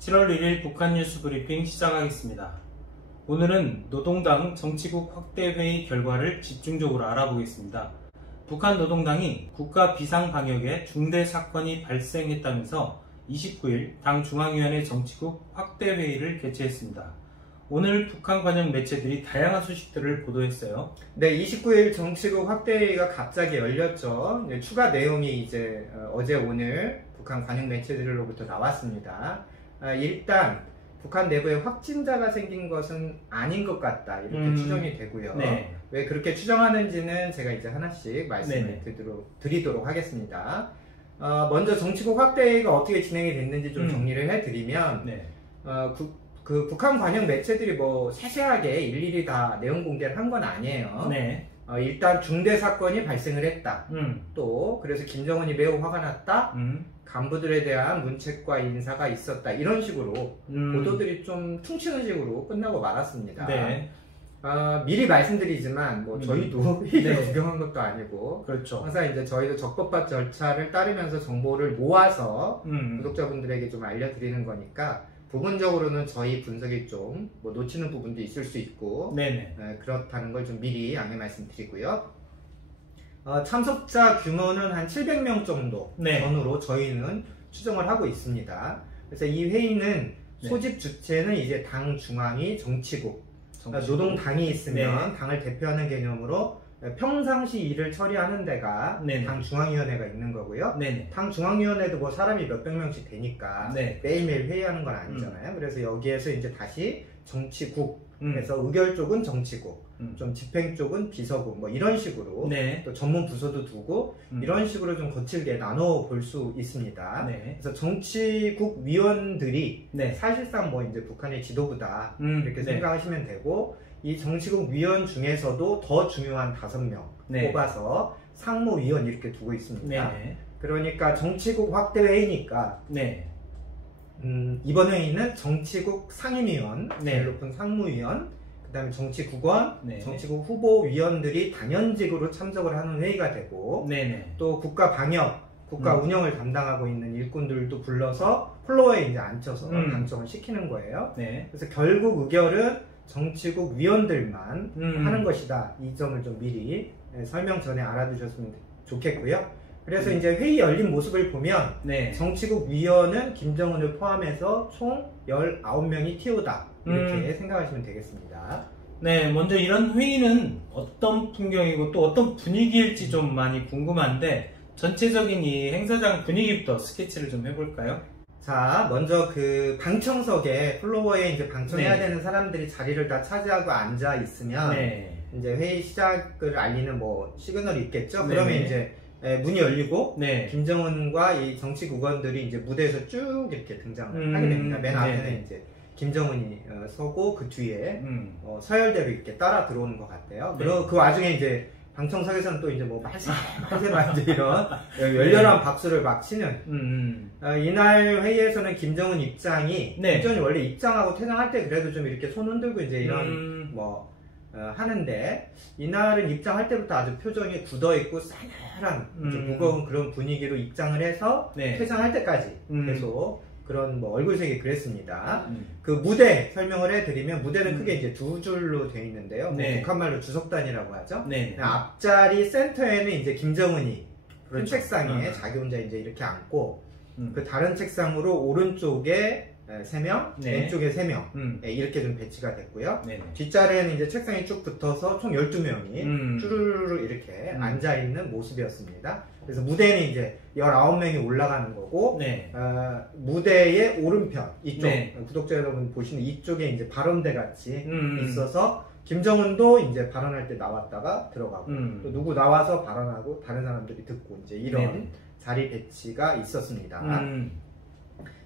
7월 1일 북한 뉴스 브리핑 시작하겠습니다. 오늘은 노동당 정치국 확대회의 결과를 집중적으로 알아보겠습니다. 북한 노동당이 국가 비상방역에 중대 사건이 발생했다면서 29일 당 중앙위원회 정치국 확대회의를 개최했습니다. 오늘 북한 관영 매체들이 다양한 소식들을 보도했어요. 네, 29일 정치국 확대회의가 갑자기 열렸죠. 네, 추가 내용이 이제 어제 오늘 북한 관영 매체들로부터 나왔습니다. 일단 북한 내부에 확진자가 생긴 것은 아닌 것 같다, 이렇게 추정이 되고요. 네. 왜 그렇게 추정하는지는 제가 이제 하나씩 말씀을 네네. 드리도록 하겠습니다. 먼저 정치국 확대회의가 어떻게 진행이 됐는지 좀 정리를 해드리면, 네. 그 북한 관영 매체들이 뭐 세세하게 일일이 다 내용 공개를 한 건 아니에요. 네. 일단 중대 사건이 발생을 했다. 또 그래서 김정은이 매우 화가 났다. 간부들에 대한 문책과 인사가 있었다. 이런 식으로 보도들이 좀 퉁치는 식으로 끝나고 말았습니다. 네. 미리 말씀드리지만 뭐 저희도 회의를 네. 구경한 것도 아니고, 그렇죠. 항상 이제 저희도 적법한 절차를 따르면서 정보를 모아서 구독자분들에게 좀 알려드리는 거니까 부분적으로는 저희 분석이 좀 뭐 놓치는 부분도 있을 수 있고, 네네. 그렇다는 걸 좀 미리 양해 말씀드리고요. 참석자 규모는 한 700명 정도 네. 전후로 저희는 추정을 하고 있습니다. 그래서 이 회의는 네. 소집 주체는 이제 당 중앙위 정치국. 노동당이 있으면 네. 당을 대표하는 개념으로 평상시 일을 처리하는 데가 네네. 당 중앙위원회가 있는 거고요. 네네. 당 중앙위원회도 뭐 사람이 몇백 명씩 되니까 네. 매일매일 회의하는 건 아니잖아요. 그래서 여기에서 이제 다시 정치국에서 의결 쪽은 정치국, 좀 집행 쪽은 비서국, 뭐 이런 식으로 네. 또 전문 부서도 두고 이런 식으로 좀 거칠게 나눠 볼 수 있습니다. 네. 그래서 정치국 위원들이 네. 사실상 뭐 이제 북한의 지도부다, 이렇게 네. 생각하시면 되고, 이 정치국 위원 중에서도 더 중요한 5명 네. 뽑아서 상무위원 이렇게 두고 있습니다. 네. 그러니까 정치국 확대회의니까 네. 이번 회의는 정치국 상임위원, 네. 제일 높은 상무위원, 그 다음에 정치국원, 네. 정치국 후보위원들이 단연직으로 참석을 하는 회의가 되고, 네네. 또 국가 방역, 국가 운영을 담당하고 있는 일꾼들도 불러서 플로어에 이제 앉혀서 방청을 시키는 거예요. 네. 그래서 결국 의결은 정치국 위원들만 하는 것이다. 이 점을 좀 미리 설명 전에 알아두셨으면 좋겠고요. 그래서 이제 회의 열린 모습을 보면, 네. 정치국 위원은 김정은을 포함해서 총 19명이 TO다, 이렇게 생각하시면 되겠습니다. 네, 먼저 이런 회의는 어떤 풍경이고 또 어떤 분위기일지 좀 많이 궁금한데, 전체적인 이 행사장 분위기부터 스케치를 좀 해볼까요? 자, 먼저 그 방청석에, 플로어에 이제 방청해야 네. 되는 사람들이 자리를 다 차지하고 앉아 있으면, 네. 이제 회의 시작을 알리는 뭐 시그널이 있겠죠. 네. 그러면 이제 문이 열리고, 네. 김정은과 이 정치국원들이 이제 무대에서 쭉 이렇게 등장을 하게 됩니다. 맨 앞에는 네. 이제 김정은이 서고, 그 뒤에 서열대로 이렇게 따라 들어오는 것 같아요. 네. 그리고 그 와중에 이제 방청석에서는 또 이제 뭐 말세 이제 이런 열렬한 박수를 막 치는. 이날 회의에서는 김정은 입장이, 네. 김정은이 원래 입장하고 퇴장할 때 그래도 좀 이렇게 손 흔들고 이제 이런 뭐 하는데, 이날은 입장할 때부터 아주 표정이 굳어있고 싸늘한 무거운 그런 분위기로 입장을 해서 네. 퇴장할 때까지 계속 그런 뭐 얼굴색이 그랬습니다. 그 무대 설명을 해드리면, 무대는 크게 이제 두 줄로 되어 있는데요. 네. 뭐 북한말로 주석단이라고 하죠. 네. 앞자리 센터에는 이제 김정은이 큰 그렇죠. 책상에 자기 혼자 이제 이렇게 앉고, 그 다른 책상으로 오른쪽에 3명, 네. 왼쪽에 3명, 이렇게 좀 배치가 됐고요. 네. 뒷자리에는 이제 책상이 쭉 붙어서 총 12명이 쭈르르 이렇게 앉아있는 모습이었습니다. 그래서 무대는 이제 19명이 올라가는 거고, 네. 무대의 오른편, 이쪽, 네. 구독자 여러분 보시는 이쪽에 이제 발언대 같이 있어서, 김정은도 이제 발언할 때 나왔다가 들어가고, 또 누구 나와서 발언하고 다른 사람들이 듣고, 이제 이런 자리 배치가 있었습니다.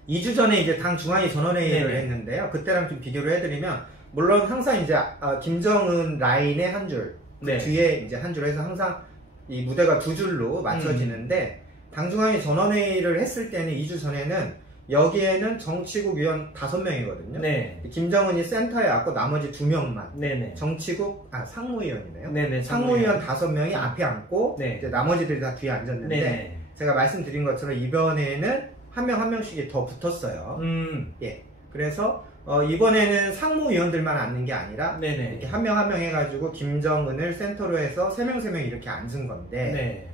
2주 전에 이제 당 중앙위 전원회의를 했는데요. 그때랑 좀 비교를 해드리면, 물론 항상 이제 김정은 라인에 한 줄, 그 뒤에 이제 한 줄 해서 항상 이 무대가 두 줄로 맞춰지는데, 당 중앙위 전원회의를 했을 때는 2주 전에는 여기에는 정치국 위원 5명이거든요. 네. 김정은이 센터에 앉고 나머지 2명만. 네네. 정치국, 상무위원이네요. 네네. 상무위원 5명이 앞에 앉고, 네. 이제 나머지들이 다 뒤에 앉았는데, 네네. 제가 말씀드린 것처럼 이번에는 한 명 한 명씩이 더 붙었어요. 예. 그래서 이번에는 상무위원들만 앉는 게 아니라 네네. 이렇게 한 명 한 명 해가지고 김정은을 센터로 해서 3명 이렇게 앉은 건데 네.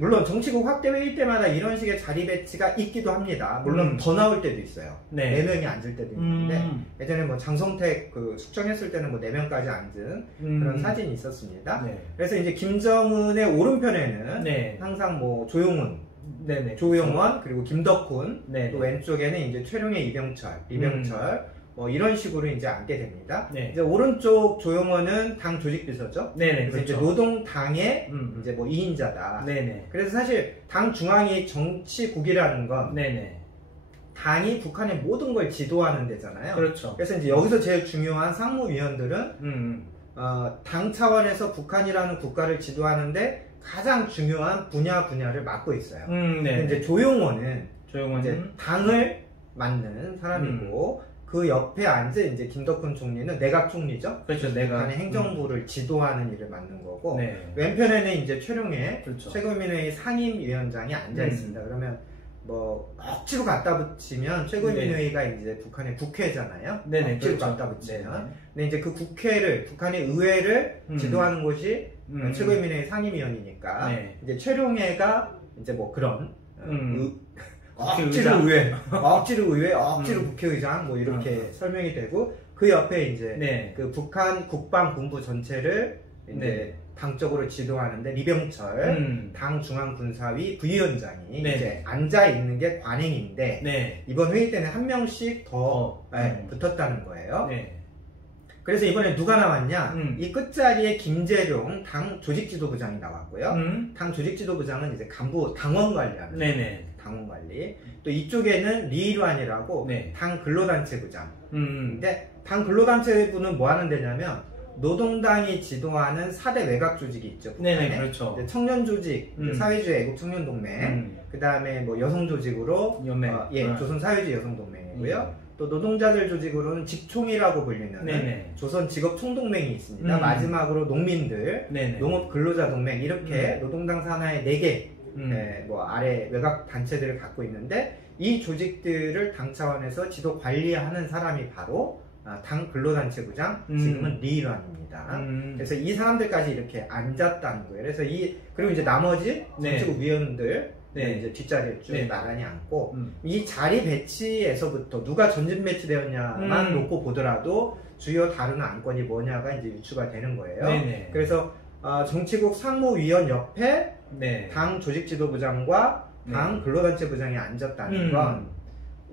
물론 정치국 확대 회의 때마다 이런 식의 자리 배치가 있기도 합니다. 물론 더 나올 때도 있어요. 네. 4명이 앉을 때도 있는데 예전에 뭐 장성택 숙청했을 때는 뭐 4명까지 앉은 그런 사진이 있었습니다. 네. 그래서 이제 김정은의 오른편에는 네. 항상 뭐 조용훈, 네네. 조용원, 그리고 김덕훈, 네. 또 왼쪽에는 이제 최룡의 이병철, 리병철 뭐 이런 식으로 이제 앉게 됩니다. 네. 이제 오른쪽 조용원은 당 조직비서죠. 네네. 그래서 그렇죠. 이제 노동당의 이제 뭐 2인자다. 네네. 그래서 사실 당 중앙이 정치국이라는 건 네네. 당이 북한의 모든 걸 지도하는 데잖아요. 그렇죠. 그래서 이제 여기서 제일 중요한 상무위원들은 당 차원에서 북한이라는 국가를 지도하는데 가장 중요한 분야를 맡고 있어요. 네. 이제 조용원은 이제 당을 맡는 사람이고 그 옆에 앉은 이제 김덕훈 총리는 내각 총리죠. 그렇죠. 북한의 행정부를 지도하는 일을 맡는 거고 네. 왼편에는 이제 최룡해 그렇죠. 최고민회의 상임위원장이 앉아 있습니다. 그러면 뭐 억지로 갖다 붙이면 최고민회의가 이제 북한의 국회잖아요. 네네. 억지로 그렇죠. 갖다 붙이면. 네네. 근데 이제 그 국회를 북한의 의회를 지도하는 곳이 최고민회의 상임위원이니까 네. 이제 최룡해가 이제 뭐 그런 억지로 의회, 억지로 국회의장 뭐 이렇게 설명이 되고 그 옆에 이제 네. 그 북한 국방본부 전체를 이제 네. 당적으로 지도하는데 리병철 당 중앙군사위 부위원장이 네. 이제 앉아 있는 게 관행인데 네. 이번 회의 때는 한 명씩 더 붙었다는 거예요. 네. 그래서 이번에 누가 나왔냐? 이 끝자리에 김재룡 당 조직지도부장이 나왔고요. 당 조직지도부장은 이제 간부 당원 관리하는 네네. 당원 관리. 또 이쪽에는 리일환이라고 네. 당 근로단체부장. 근데 당 근로단체부는 뭐 하는 데냐면 노동당이 지도하는 4대 외곽 조직이 있죠. 북한에. 네네, 그렇죠. 청년 조직, 사회주의 애국 청년 동맹. 그 다음에 뭐 여성 조직으로 연맹. 조선 사회주의 여성 동맹이고요. 또 노동자들 조직으로는 직총이라고 불리는 네네. 조선 직업 총동맹이 있습니다. 마지막으로 농민들, 네네. 농업 근로자 동맹 이렇게 노동당 산하의 4개 뭐 아래 외곽 단체들을 갖고 있는데 이 조직들을 당 차원에서 지도 관리하는 사람이 바로 당 근로단체부장 지금은 리일환입니다. 그래서 이 사람들까지 이렇게 앉았다는 거예요. 그래서 그리고 이제 나머지 정치국 위원들 이제 뒷자리에 쭉 나란히 앉고 이 자리 배치에서부터 누가 전진 배치되었냐만 놓고 보더라도 주요 다루는 안건이 뭐냐가 이제 유추가 되는 거예요. 그래서 정치국 상무위원 옆에 당 조직지도부장과 당 근로단체부장이 앉았다는 건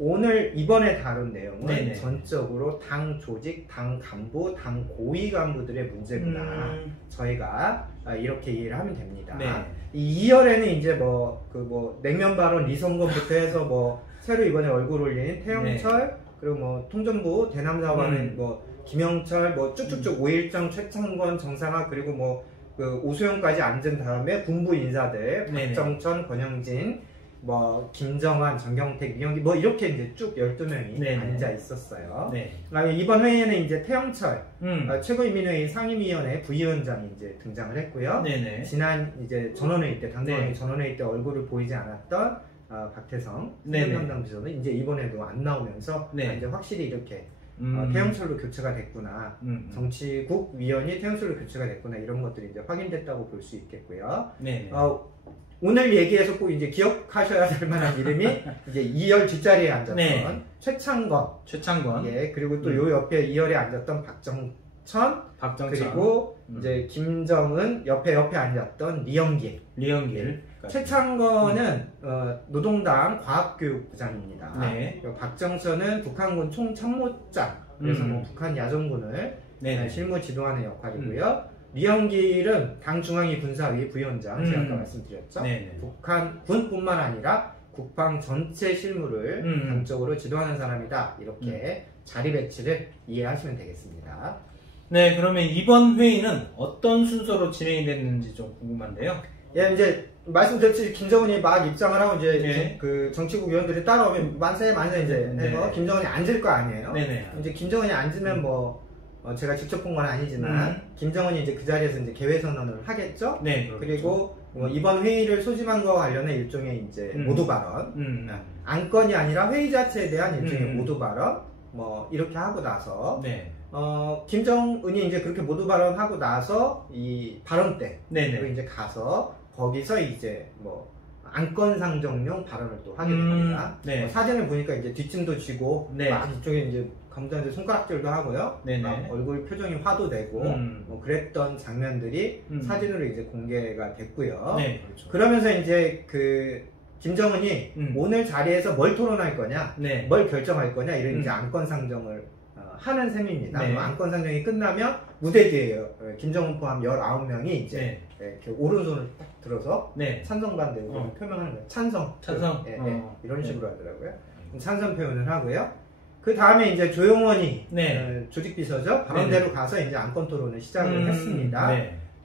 오늘 이번에 다룬 내용은 전적으로 당 조직, 당 간부, 당 고위 간부들의 문제구나. 저희가 이렇게 이해를 하면 됩니다. 이 2열에는 이제 냉면 발언 리성건부터 해서 뭐 새로 이번에 얼굴 올린 태영철 그리고 뭐 통전부 대남사관은 뭐 김영철 뭐 쭉쭉쭉 오일정, 최창건, 정상학 그리고 뭐 그 오수영까지 앉은 다음에 군부 인사들 박정천, 권영진 뭐 김정환, 정경택, 민영기 뭐 이렇게 이제 쭉 12명이 앉아 있었어요. 이번 회의에는 이제 태영철 최고인민회의 상임위원회 부위원장이 이제 등장을 했고요. 지난 이제 전원회의 때 당대회 전원회의 때 얼굴을 보이지 않았던 박태성 담당 비서는 이제 이번에도 안 나오면서 이제 확실히 이렇게 태영철로 교체가 됐구나. 정치국 위원이 태영철로 교체가 됐구나. 이런 것들이 이제 확인됐다고 볼 수 있겠고요. 오늘 얘기에서 꼭 이제 기억하셔야 될 만한 이름이 이제 2열 뒷자리에 앉았던 최창건. 예, 그리고 또 요 옆에 2열에 앉았던 박정천. 그리고 이제 김정은 옆에 앉았던 리영길. 최창건은 노동당 과학교육부장입니다. 박정천은 북한군 총참모장. 그래서 뭐 북한 야전군을 실무 지도하는 역할이고요. 리영길은 당 중앙위 군사위 부위원장, 제가 아까 말씀드렸죠. 북한 군뿐만 아니라 국방 전체 실무를 당적으로 지도하는 사람이다. 이렇게 자리 배치를 이해하시면 되겠습니다. 네, 그러면 이번 회의는 어떤 순서로 진행이 됐는지 좀 궁금한데요. 예, 이제 말씀드렸듯이 김정은이 막 입장을 하고 이제 그 정치국 위원들이 따라오면 만세 이제 해서 김정은이 앉을 거 아니에요. 이제 김정은이 앉으면 뭐 제가 직접 본 건 아니지만 김정은이 이제 그 자리에서 이제 개회 선언을 하겠죠. 그리고 이번 회의를 소집한 거와 관련해 일종의 이제 모두 발언, 안건이 아니라 회의 자체에 대한 일종의 모두 발언, 뭐 이렇게 하고 나서 네. 김정은이 이제 그렇게 모두 발언하고 나서 이 발언 때로 이제 가서 거기서 이제 뭐 안건 상정용 발언을 또 하게 됩니다. 네. 사진을 보니까 이제 뒷짐도 쥐고 네. 막 이쪽에 이제 감독한테 손가락질도 하고요. 막 얼굴 표정이 화도 되고 뭐 그랬던 장면들이 사진으로 이제 공개가 됐고요. 네, 그렇죠. 그러면서 이제 그 김정은이 오늘 자리에서 뭘 토론할 거냐, 네. 뭘 결정할 거냐 이런 이제 안건 상정을 하는 셈입니다. 네. 안건 상정이 끝나면 무대 뒤에 김정은 포함 19명이 이제 이렇게 오른손을 딱 들어서 찬성 반대 의견을 표명하는 거예요. 찬성. 이런 식으로 하더라고요. 찬성 표현을 하고요. 그 다음에 이제 조용원이 조직비서죠. 발언대로 가서 이제 안건 토론을 시작을 했습니다.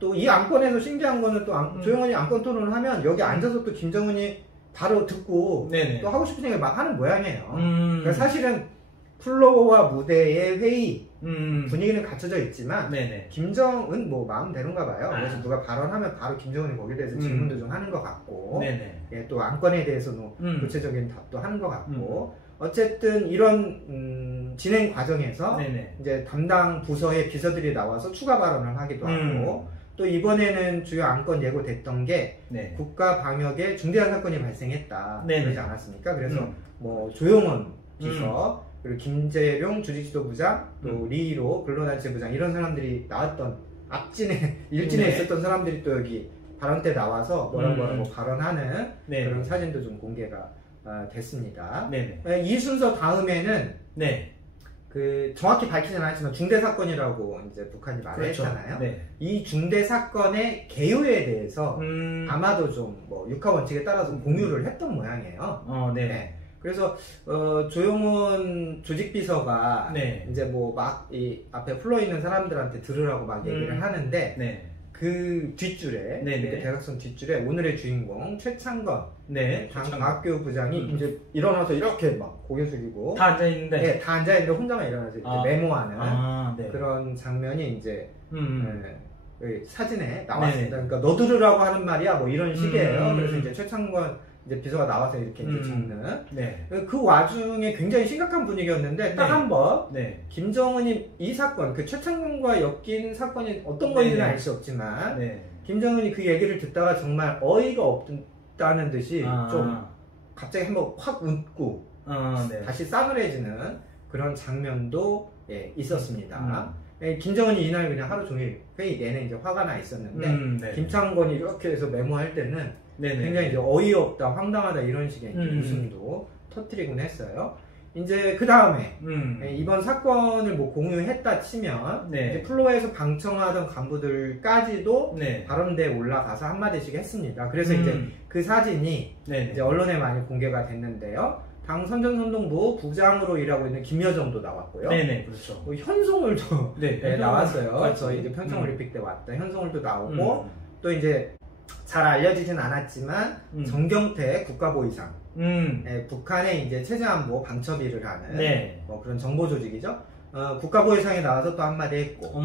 또 이 안건에서 신기한 거는 또 조용원이 안건 토론을 하면 여기 앉아서 또 김정은이 바로 듣고 또 하고 싶은 얘기를 막 하는 모양이에요. 그러니까 사실은 플로어와 무대의 회의 분위기는 갖춰져 있지만 김정은 뭐 마음대로인가 봐요. 그래서 누가 발언하면 바로 김정은이 거기에 대해서 질문도 좀 하는 것 같고 또 안건에 대해서는 구체적인 답도 하는 것 같고 어쨌든 이런 진행 과정에서 이제 담당 부서의 비서들이 나와서 추가 발언을 하기도 하고 또 이번에는 주요 안건 예고됐던 게 국가 방역에 중대한 사건이 발생했다 그러지 않았습니까? 그래서 뭐 조용원 비서 그리고 김재룡 주식지도부장 또 리로 근로단체부장 이런 사람들이 나왔던 앞진에 일진에 있었던 사람들이 또 여기 발언 때 나와서 뭐라고 발언하는 그런 사진도 좀 공개가 됐습니다. 이 순서 다음에는 그 정확히 밝히지는 않았지만 중대 사건이라고 이제 북한이 말을 했잖아요. 이 중대 사건의 개요에 대해서 아마도 좀 뭐 육하 원칙에 따라서 공유를 했던 모양이에요. 그래서 조용원 조직비서가 이제 뭐 막 이 앞에 플로어 있는 사람들한테 들으라고 막 얘기를 하는데 그 뒷줄에 이렇게 대각선 뒷줄에 오늘의 주인공 최창건 당과학교부장이 이제 일어나서 이렇게 막 고개 숙이고 다 앉아 있는데 다 앉아 있는데 혼자만 일어나서 이렇게 메모하는 그런 장면이 이제 사진에 나왔습니다. 그러니까 너 들으라고 하는 말이야 뭐 이런 식이에요. 그래서 이제 최창건 이제 비서가 나와서 이렇게 이제 적는 그 와중에 굉장히 심각한 분위기였는데 딱 한 번 김정은이 이 사건 그 최창건과 엮인 사건이 어떤 건지는 알 수 없지만 김정은이 그 얘기를 듣다가 정말 어이가 없다는 듯이 좀 갑자기 한번 확 웃고 다시 싸늘해지는 그런 장면도 있었습니다. 김정은이 이날 그냥 하루 종일 회의 내내 이제 화가 나 있었는데 김창건이 이렇게 해서 메모할 때는 굉장히 이제 어이없다, 황당하다 이런 식의 웃음도 터뜨리곤 했어요. 이제 그 다음에 이번 사건을 뭐 공유했다 치면 이제 플로어에서 방청하던 간부들까지도 발언대에 올라가서 한마디씩 했습니다. 그래서 이제 그 사진이 이제 언론에 많이 공개가 됐는데요. 당 선전선동부 부장으로 일하고 있는 김여정도 나왔고요. 그렇죠. 뭐 현송울도 나왔어요. 저희 이제 평창올림픽 때 왔던 현송울도 나오고 또 이제 잘 알려지진 않았지만 정경태 국가보위상 북한의 이제 체제안보 방첩일을 하는 뭐 그런 정보 조직이죠. 국가보위상에 나와서 또 한마디 했고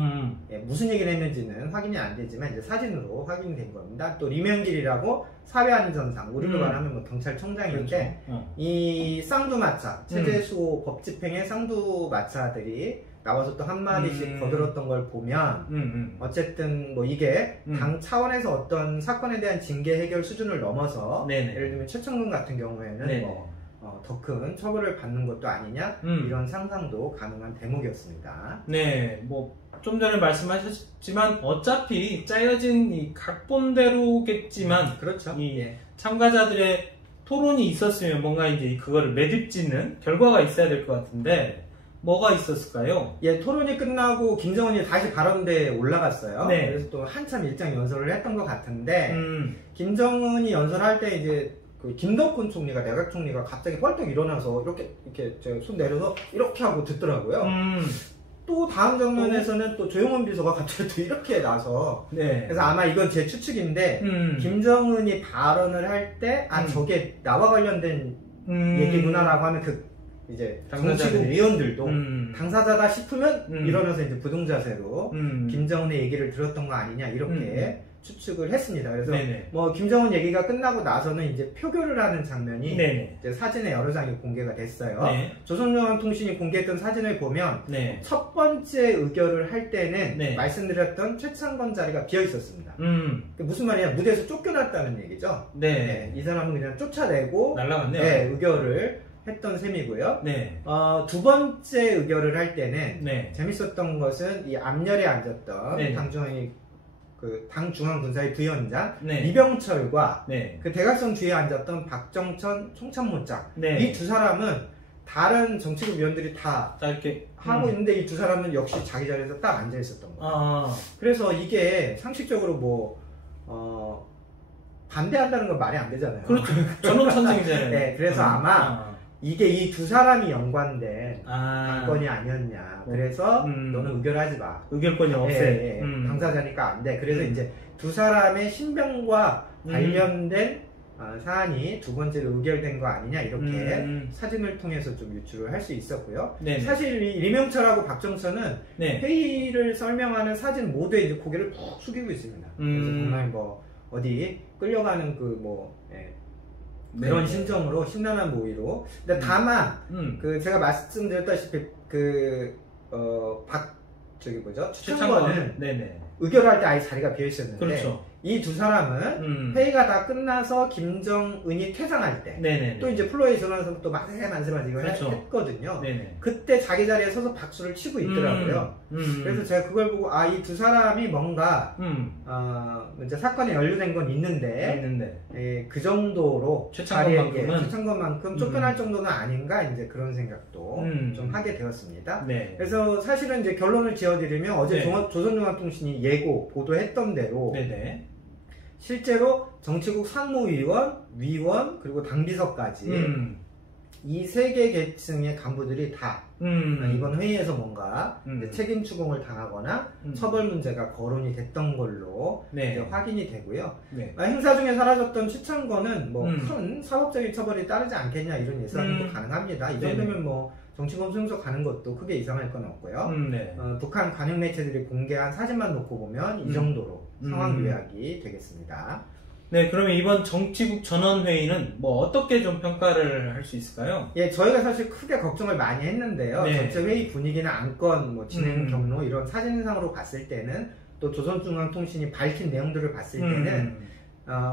무슨 얘기를 했는지는 확인이 안 되지만 이제 사진으로 확인된 겁니다. 또 리명길이라고 사회안전상 우리로 말하면 뭐 경찰청장인데 이 쌍두마차 체제수호 법집행의 쌍두마차들이 나와서 또 한마디씩 거들었던 걸 보면 어쨌든 뭐 이게 당 차원에서 어떤 사건에 대한 징계 해결 수준을 넘어서 예를 들면 최창근 같은 경우에는 뭐 더 큰 처벌을 받는 것도 아니냐 이런 상상도 가능한 대목이었습니다. 뭐 좀 전에 말씀하셨지만 어차피 짜여진 이 각본대로겠지만 그렇죠. 이 참가자들의 토론이 있었으면 뭔가 이제 그거를 매듭짓는 결과가 있어야 될 것 같은데 뭐가 있었을까요? 토론이 끝나고 김정은이 다시 발언대에 올라갔어요. 그래서 또 한참 일정 연설을 했던 것 같은데 김정은이 연설할 때 이제 그 김덕훈 총리가 내각 총리가 갑자기 펄떡 일어나서 이렇게 제가 손 내려서 이렇게 하고 듣더라고요. 또 다음 장면에서는 또 조용원 비서가 갑자기 또 이렇게 나서 그래서 아마 이건 제 추측인데 김정은이 발언을 할 때 저게 나와 관련된 얘기구나라고 하면 그 이제 정치국 위원들도 당사자다 싶으면 일어나서 이제 부동자세로 김정은의 얘기를 들었던 거 아니냐 이렇게 추측을 했습니다. 그래서 네네. 뭐 김정은 얘기가 끝나고 나서는 이제 표결을 하는 장면이 네네. 이제 사진에 여러 장이 공개가 됐어요. 네. 조선중앙통신이 공개했던 사진을 보면 네. 첫 번째 의결을 할 때는 네. 말씀드렸던 최창건 자리가 비어 있었습니다. 무슨 말이냐, 무대에서 쫓겨났다는 얘기죠. 네. 네. 이 사람은 그냥 쫓아내고 날라갔네요. 네, 의결을 했던 셈이고요. 네. 두 번째 의결을 할 때는 네. 재밌었던 것은 이 앞열에 앉았던 네. 당 중앙군사위 부위원장 네. 이병철과 네. 그 대각선 뒤에 앉았던 박정천 총참모장 네. 이 두 사람은 다른 정치국 위원들이 다 이렇게 하고 있는데 이 두 사람은 역시 자기 자리에서 딱 앉아 있었던 거예요. 아. 그래서 이게 상식적으로 반대한다는 건 말이 안 되잖아요. 그렇죠. 전원 찬성이잖아요. 네, 그래서 아마 이게 이 두 사람이 연관된 당권이 아니었냐. 그래서 너는 의결하지 마. 의결권이 없애. 당사자니까 안 돼. 그래서 이제 두 사람의 신병과 관련된 사안이 두 번째로 의결된 거 아니냐 이렇게 사진을 통해서 좀 유추를 할 수 있었고요. 네네. 사실 이 이명철하고 박정선은 네. 회의를 설명하는 사진 모두에 이제 고개를 푹 숙이고 있습니다. 그래서 정말 뭐 어디 끌려가는 그런 심정으로 심란한 모의로. 근데 다만 제가 말씀드렸다시피 추천권은 네네. 의결할 때 아예 자리가 비어 있었는데 그렇죠. 이 두 사람은 회의가 다 끝나서 김정은이 퇴장할 때 또 이제 플로어에 전화해서 또 만세 이걸 그렇죠. 했거든요. 네네. 그때 자기 자리에 서서 박수를 치고 있더라고요. 그래서 제가 그걸 보고 이 두 사람이 뭔가 이제 사건에 연루된 건 있는데 그 정도로 최창건만큼 쫓겨날 정도는 아닌가 이제 그런 생각도 좀 하게 되었습니다. 네. 그래서 사실은 이제 결론을 지어드리면 어제 네. 조선중앙통신이 보도했던 대로 네네. 실제로 정치국 상무위원, 위원 그리고 당비서까지 이 세 개 계층의 간부들이 다 이번 회의에서 뭔가 책임 추궁을 당하거나 처벌 문제가 거론이 됐던 걸로 네. 이제 확인이 되고요. 네. 행사 중에 사라졌던 최창건은 뭐 큰 사법적인 처벌이 따르지 않겠냐 이런 예상도 가능합니다. 이 정도면 뭐 정치범 수용소 가는 것도 크게 이상할 건 없고요. 네. 북한 관영 매체들이 공개한 사진만 놓고 보면 이 정도로 상황 요약이 되겠습니다. 네, 그러면 이번 정치국 전원회의는 뭐 어떻게 좀 평가를 할 수 있을까요? 예, 저희가 사실 크게 걱정을 많이 했는데요. 네. 전체 회의 분위기나 안건, 뭐 진행 경로 이런 사진상으로 봤을 때는 또 조선중앙통신이 밝힌 내용들을 봤을 때는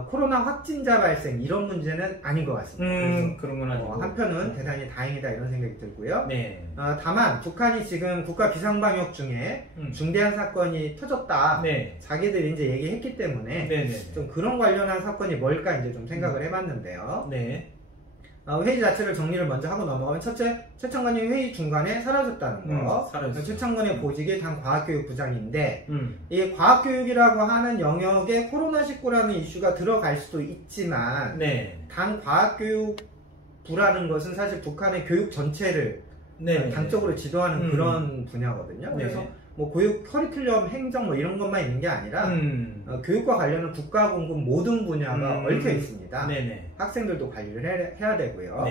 코로나 확진자 발생 이런 문제는 아닌 것 같습니다. 그래서 그런 건 아니고 한편은 대단히 다행이다 이런 생각이 들고요. 네. 다만 북한이 지금 국가 비상방역 중에 중대한 사건이 터졌다. 네. 자기들이 이제 얘기했기 때문에 네네. 좀 그런 관련한 사건이 뭘까 이제 좀 생각을 해봤는데요. 네. 회의 자체를 정리를 먼저 하고 넘어가면 첫째, 최창건이 회의 중간에 사라졌다는 거. 최창건의 보직이 당 과학교육부장인데 이 과학교육이라고 하는 영역에 코로나19라는 이슈가 들어갈 수도 있지만 당 과학교육부라는 것은 사실 북한의 교육 전체를 당적으로 지도하는 그런 분야거든요. 그래서 뭐 교육 커리큘럼 행정 뭐 이런 것만 있는 게 아니라 교육과 관련한 국가 공급 모든 분야가 얽혀 있습니다. 학생들도 관리를 해야 되고요.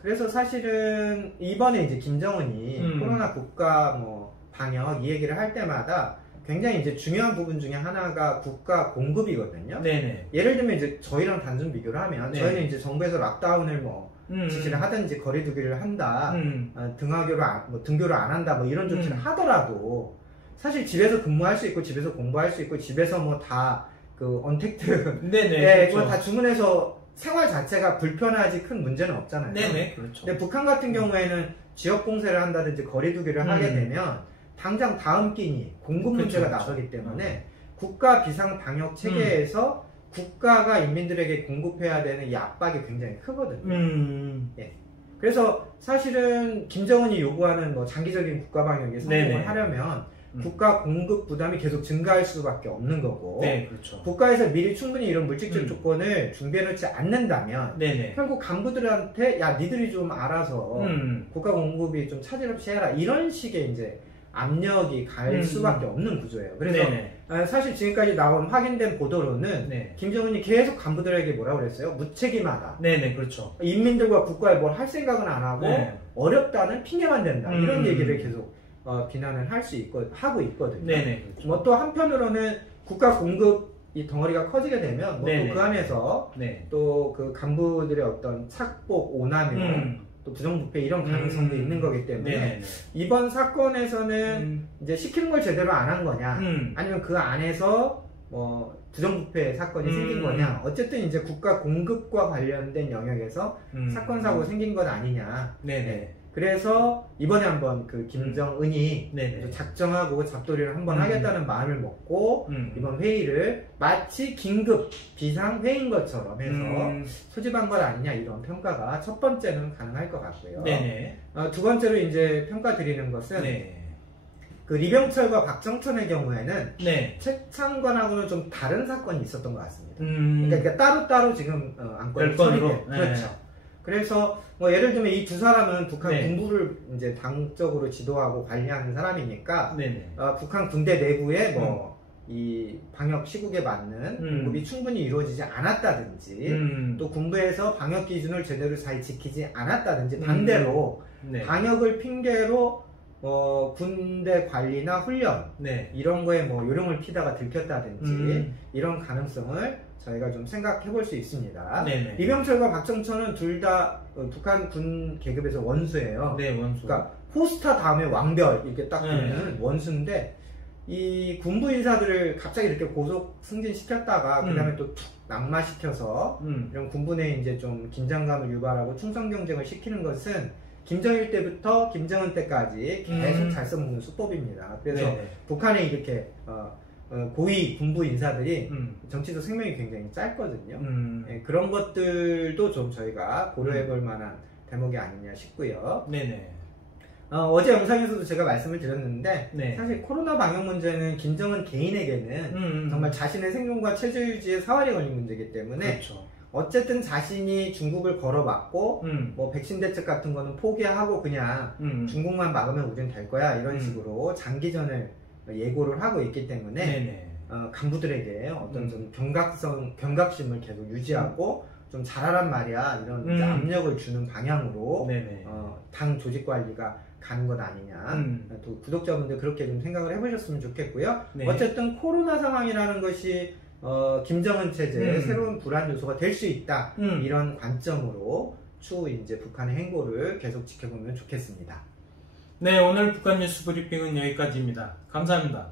그래서 사실은 이번에 이제 김정은이 코로나 국가 뭐 방역 이 얘기를 할 때마다 굉장히 이제 중요한 부분 중에 하나가 국가 공급이거든요. 예를 들면 이제 저희랑 단순 비교를 하면 저희는 이제 정부에서 락다운을 뭐 지시를 하든지 거리두기를 한다, 등교를 안 한다, 뭐 이런 조치를 하더라도 사실 집에서 근무할 수 있고 집에서 공부할 수 있고 집에서 뭐 다 그 언택트, 그거 다 주문해서 생활 자체가 불편하지 큰 문제는 없잖아요. 그렇죠. 근데 북한 같은 경우에는 지역 봉쇄를 한다든지 거리두기를 하게 되면 당장 다음 끼니 공급 문제가 나서기 때문에 국가 비상 방역 체계에서 국가가 인민들에게 공급해야 되는 이 압박이 굉장히 크거든요. 그래서 사실은 김정은이 요구하는 뭐 장기적인 국가 방역에 성공을 하려면 국가 공급 부담이 계속 증가할 수밖에 없는 거고 국가에서 미리 충분히 이런 물질적 조건을 준비해 놓지 않는다면 결국 간부들한테 야 니들이 좀 알아서 국가 공급이 좀 차질 없이 해라 이런 식의 이제 압력이 갈 수밖에 없는 구조예요. 그래서 사실 지금까지 나온 확인된 보도로는 김정은이 계속 간부들에게 뭐라고 그랬어요? 무책임하다. 그렇죠. 인민들과 국가에 뭘 할 생각은 안 하고 어렵다는 핑계만 댄다. 이런 얘기를 계속 비난을 하고 있거든요. 그렇죠. 뭐 또 한편으로는 국가 공급 이 덩어리가 커지게 되면 뭐 또 그 안에서 네. 또 그 간부들의 어떤 착복, 오남용, 또 부정부패 이런 가능성도 있는 거기 때문에 이번 사건에서는 이제 시키는 걸 제대로 안 한 거냐, 아니면 그 안에서 뭐 부정부패 사건이 생긴 거냐, 어쨌든 이제 국가 공급과 관련된 영역에서 사건 사고 생긴 건 아니냐. 네. 그래서 이번에 한번 그 김정은이 작정하고 잡돌이를 한번 하겠다는 마음을 먹고 이번 회의를 마치 긴급 비상 회의인 것처럼 해서 소집한 것 아니냐, 이런 평가가 첫 번째는 가능할 것 같고요. 두 번째로 이제 평가 드리는 것은 그 리병철과 박정천의 경우에는 최창관하고는 좀 다른 사건이 있었던 것 같습니다. 그러니까 따로따로 지금 안건이 처리돼. 그렇죠. 그래서 뭐 예를 들면 이 두 사람은 북한 군부를 이제 당적으로 지도하고 관리하는 사람이니까 북한 군대 내부에 뭐 이 방역 시국에 맞는 공급이 충분히 이루어지지 않았다든지 또 군부에서 방역 기준을 제대로 잘 지키지 않았다든지 반대로 방역을 핑계로 군대 관리나 훈련 이런 거에 뭐 요령을 피다가 들켰다든지 이런 가능성을 저희가 좀 생각해 볼 수 있습니다. 리병철과 박정천은 둘 다 북한 군 계급에서 원수예요. 원수. 그러니까 포스타 다음에 왕별 이렇게 딱 보면 원수인데, 이 군부 인사들을 갑자기 이렇게 고속 승진시켰다가 그 다음에 또 툭 낙마시켜서 이런 군부 내에 이제 좀 긴장감을 유발하고 충성 경쟁을 시키는 것은 김정일 때부터 김정은 때까지 계속 잘 써먹는 수법입니다. 그래서 북한에 이렇게 고위 군부 인사들이 정치적 생명이 굉장히 짧거든요. 그런 것들도 좀 저희가 고려해 볼 만한 대목이 아니냐 싶고요. 어제 영상에서도 제가 말씀을 드렸는데 사실 코로나 방역 문제는 김정은 개인에게는 정말 자신의 생존과 체제 유지에 사활이 걸린 문제이기 때문에 어쨌든 자신이 중국을 걸어봤고 뭐 백신 대책 같은 거는 포기하고 그냥 중국만 막으면 우린 될 거야, 이런 식으로 장기전을 예고를 하고 있기 때문에 간부들에게 어떤 좀 경각심을 계속 유지하고 좀 잘하란 말이야, 이런 이제 압력을 주는 방향으로 당 조직 관리가 가는 것 아니냐. 또 구독자분들 그렇게 좀 생각을 해보셨으면 좋겠고요. 어쨌든 코로나 상황이라는 것이 김정은 체제의 새로운 불안 요소가 될 수 있다, 이런 관점으로 추후 이제 북한의 행보를 계속 지켜보면 좋겠습니다. 네, 오늘 북한 뉴스 브리핑은 여기까지입니다. 감사합니다.